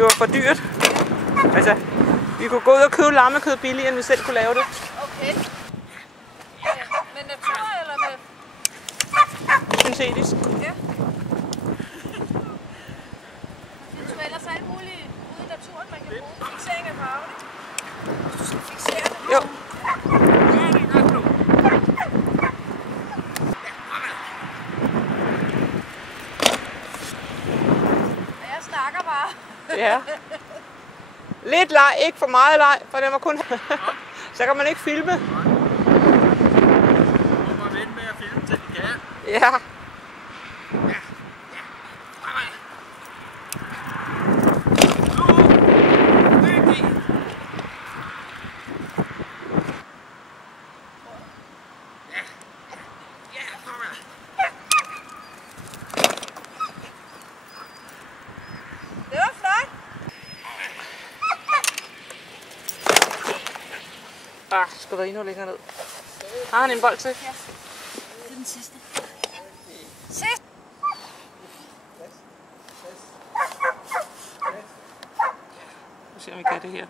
Det var for dyrt. Altså, vi kunne gå ud og købe lammekød billigere, end vi selv kunne lave det. Okay. Med natur eller med? Syntetisk. Ja. Det er ellers alt muligt ude i naturen, man kan bruge. Fiksering af farven. Fiksere det. Jo. Jeg snakker bare. Ja. Lidt leg, ikke for meget leg, for den var kun... Så kan man ikke filme. Man må vente med at filme til de kan. Ja. Det var flot. Skal der endnu længere ned? Har han en bold til? Ja. Det er den sidste. Sidste. Nu ser vi kan det her.